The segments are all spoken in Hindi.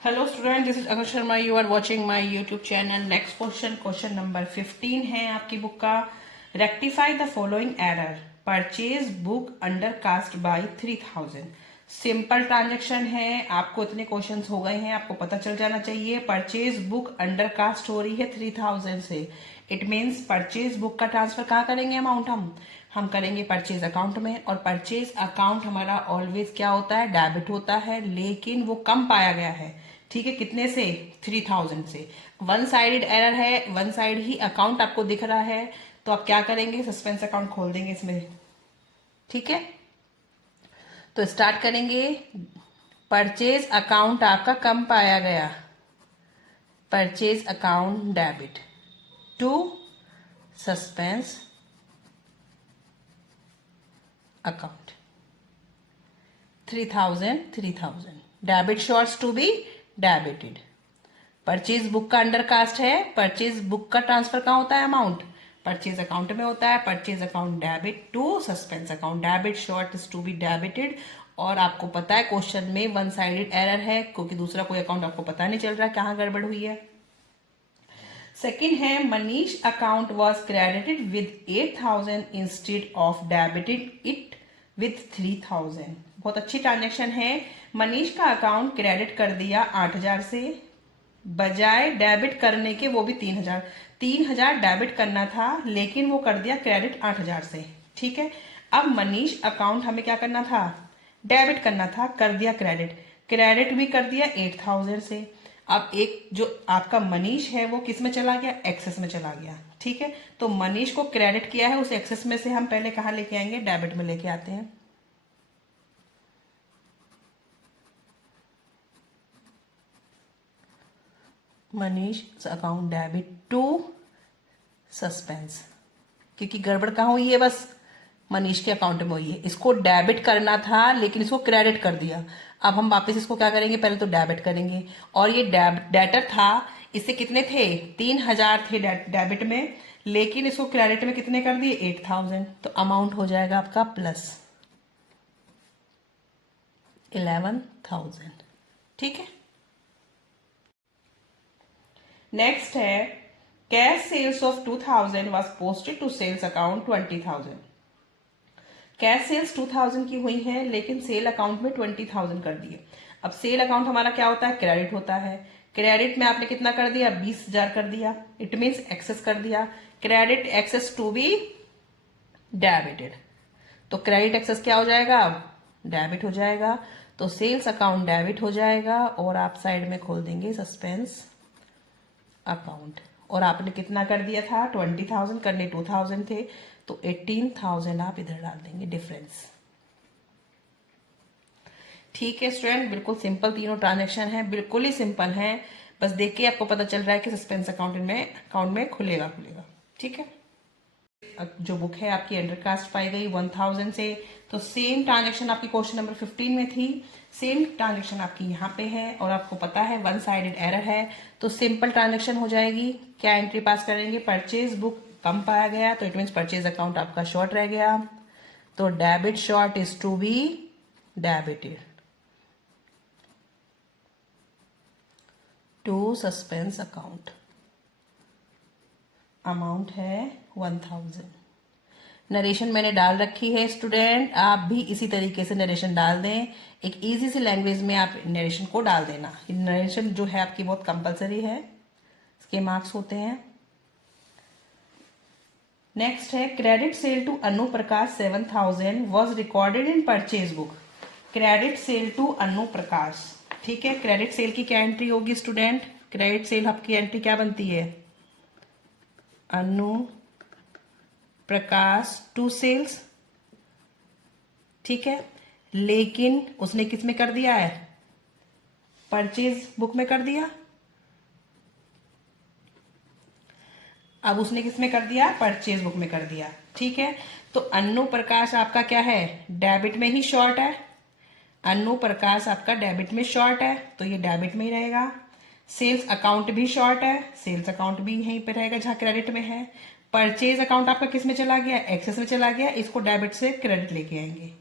Hello student, this is Agar Sharma. You are watching my YouTube channel. Next question number 15 है आपकी बुक का. Rectify the following error. Purchase book under cost by 3000. Simple transaction है. आपको इतने क्वेश्चंस हो गए हैं, आपको पता चल जाना चाहिए. परचेज बुक अंडर कास्ट हो रही है 3000 से. इट मीन्स परचेज बुक का ट्रांसफर कहाँ करेंगे अमाउंट हम करेंगे परचेज अकाउंट में. और परचेज अकाउंट हमारा ऑलवेज क्या होता है, डेबिट होता है. लेकिन वो कम पाया गया है. ठीक है, कितने से? 3000 से. वन साइडेड एरर है, वन साइड ही अकाउंट आपको दिख रहा है. तो आप क्या करेंगे, सस्पेंस अकाउंट खोल देंगे इसमें. ठीक है, तो स्टार्ट करेंगे. परचेज अकाउंट आपका कम पाया गया. Purchase account debit to suspense account 3000 debit shorts to be debited. Purchase book का अंडर कास्ट है. परचेज बुक का ट्रांसफर कहाँ होता है, अमाउंट परचेज अकाउंट में होता है. Purchase account debit to suspense account, debit short is to be debited. और आपको पता है क्वेश्चन में वन साइडेड एरर है, क्योंकि दूसरा कोई अकाउंट आपको पता नहीं चल रहा कहाँ गड़बड़ हुई है. सेकेंड है, Manish account was credited with 8000 instead of debited it with 3000. बहुत अच्छी ट्रांजेक्शन है. मनीष का अकाउंट क्रेडिट कर दिया 8000 से, बजाय डेबिट करने के वो भी 3000 डेबिट करना था, लेकिन वो कर दिया क्रेडिट 8000 से. ठीक है, अब मनीष अकाउंट हमें क्या करना था, डेबिट करना था, कर दिया क्रेडिट भी कर दिया 8000 से. अब एक जो आपका मनीष है वो किस में चला गया, एक्सेस में चला गया. ठीक है, तो मनीष को क्रेडिट किया है, उस एक्सेस में से हम पहले कहाँ लेके आएंगे, डेबिट में लेके आते हैं. Manish account debit to suspense, क्योंकि गड़बड़ कहाँ हुई है, बस मनीष के अकाउंट में हुई है. इसको डेबिट करना था लेकिन इसको क्रेडिट कर दिया. अब हम वापस इसको क्या करेंगे, पहले तो डेबिट करेंगे. और ये डेटर था, इससे कितने थे, 3000 थे डेबिट में, लेकिन इसको क्रेडिट में कितने कर दिए, 8000. तो अमाउंट हो जाएगा आपका प्लस 11000. ठीक है, नेक्स्ट है, cash sales of 2000 was posted to sales account 20000. Cash sales 2000 की हुई है, लेकिन सेल अकाउंट में 20000 कर दिए. अब सेल अकाउंट हमारा क्या होता है, क्रेडिट होता है. क्रेडिट में आपने कितना कर दिया, 20000 कर दिया. इट मीन्स एक्सेस कर दिया. Credit excess to be debited. तो क्रेडिट एक्सेस क्या हो जाएगा, डेबिट हो जाएगा. तो सेल्स अकाउंट डेबिट हो जाएगा. और आप साइड में खोल देंगे सस्पेंस अकाउंट. और आपने कितना कर दिया था, 20000, करने 2000 थे, तो 18000 आप इधर डाल देंगे डिफरेंस. ठीक है स्टूडेंट, बिल्कुल सिंपल तीनों ट्रांजेक्शन है, बिल्कुल ही सिंपल है. बस देख के आपको पता चल रहा है कि सस्पेंस अकाउंट में खुलेगा. ठीक है, जो बुक है आपकी अंडर कास्ट पाई गई 1000 से, तो सेम ट्रांजेक्शन आपकी क्वेश्चन नंबर 15 में थी, सेम ट्रांजेक्शन आपकी यहाँ पे है. और आपको पता है वन साइडेड एरर है, तो सिंपल ट्रांजेक्शन हो जाएगी. क्या एंट्री पास करेंगे, परचेज बुक कम पाया गया, तो इट मीन्स परचेज अकाउंट आपका शॉर्ट रह गया. तो debit short is to be debited to suspense account. Amount है 1000. नरेशन मैंने डाल रखी है स्टूडेंट, आप भी इसी तरीके से नरेशन डाल दें. एक इजी सी लैंग्वेज में आप नरेशन को डाल देना. नरेशन जो है आपकी बहुत कंपलसरी है, इसके मार्क्स होते हैं. नेक्स्ट है, credit sale to Anu Prakash 7000 was recorded in purchase book. Credit sale to Anu Prakash. ठीक है, क्रेडिट सेल की क्या एंट्री होगी स्टूडेंट, क्रेडिट सेल आपकी एंट्री क्या बनती है, अनु प्रकाश टू सेल्स. ठीक है, लेकिन उसने किस में कर दिया है, परचेज बुक में कर दिया. अब उसने किस में कर दिया, परचेज बुक में कर दिया. ठीक है, तो अनु प्रकाश आपका क्या है, डेबिट में ही शॉर्ट है. अनु प्रकाश आपका डेबिट में शॉर्ट है, तो ये डेबिट में ही रहेगा. सेल्स अकाउंट भी शॉर्ट है, सेल्स अकाउंट भी यहीं पे रहेगा जहां क्रेडिट में है. परचेज अकाउंट आपका किस में चला गया, एक्सेस में चला गया. इसको डेबिट से क्रेडिट लेके आएंगे.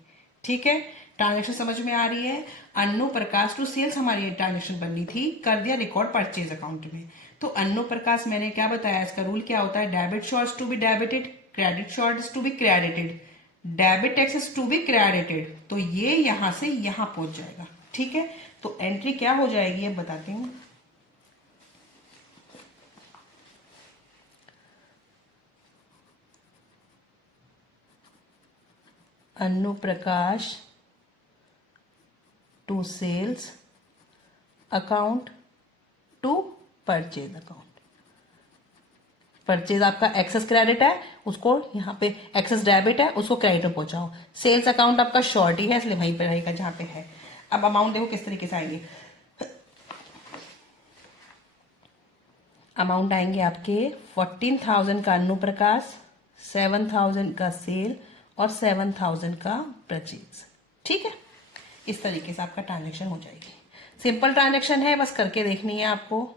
ठीक है, ट्रांजेक्शन समझ में आ रही है। अन्नू प्रकाश टू सेल्स हमारी ट्रांजेक्शन बननी थी, कर दिया रिकॉर्ड परचेज अकाउंट में। तो अन्नू प्रकाश मैंने क्या बताया, इसका रूल क्या होता है, debit shorts to be debited, credit shorts to be credited, debit excess to be credited. तो ये यहां से यहां पहुंच जाएगा, ठीक है। तो एंट्री क्या हो जाएगी अब बताती हूं। Annu Prakash to sales account to purchase account. Purchase आपका एक्सेस क्रेडिट है, उसको यहाँ पे एक्सेस डेबिट है, उसको क्रेडिट में पहुंचाओ। सेल्स अकाउंट आपका शॉर्ट ही है, इसलिए वहीं पे रहेगा जहां पे है। अब अमाउंट देखो किस तरीके से आएंगे। अमाउंट आएंगे आपके 14,000 का अन्नू प्रकाश, 7,000 का सेल और 7,000 का परचेज, ठीक है। इस तरीके से आपका ट्रांजेक्शन हो जाएगी। सिंपल ट्रांजेक्शन है, बस करके देखनी है आपको।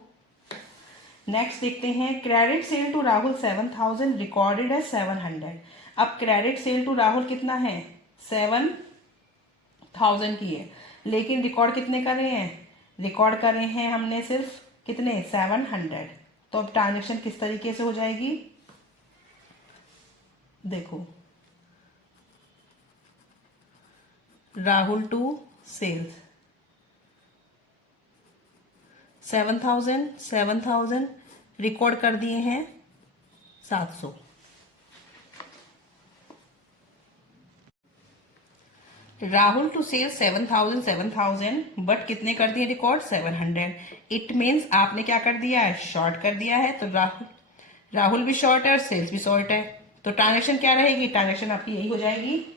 नेक्स्ट देखते हैं, credit sale to Rahul 7,000 recorded है 700। अब क्रेडिट सेल टू राहुल कितना है, 7,000 की है, लेकिन रिकॉर्ड कितने कर रहे हैं, रिकॉर्ड कर रहे हैं हमने सिर्फ कितने, 700। तो अब ट्रांजेक्शन किस तरीके से हो जाएगी, देखो, राहुल टू सेल्स 7,000 रिकॉर्ड कर दिए हैं 700। राहुल टू सेल्स 7,000 बट कितने कर दिए रिकॉर्ड, 700। इट मीन्स आपने क्या कर दिया है, शॉर्ट कर दिया है। तो राहुल भी शॉर्ट है और सेल्स भी शॉर्ट है। तो ट्रांजेक्शन क्या रहेगी, ट्रांजेक्शन आपकी यही हो जाएगी,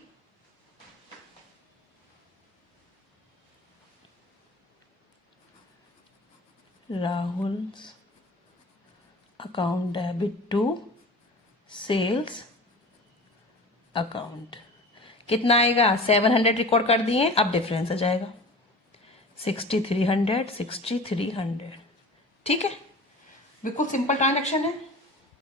Rahul's account debit to sales account. कितना आएगा, 700 रिकॉर्ड कर दिए, अब डिफरेंस आ जाएगा 6,300, 6,300, ठीक है। बिल्कुल सिंपल ट्रांजेक्शन है।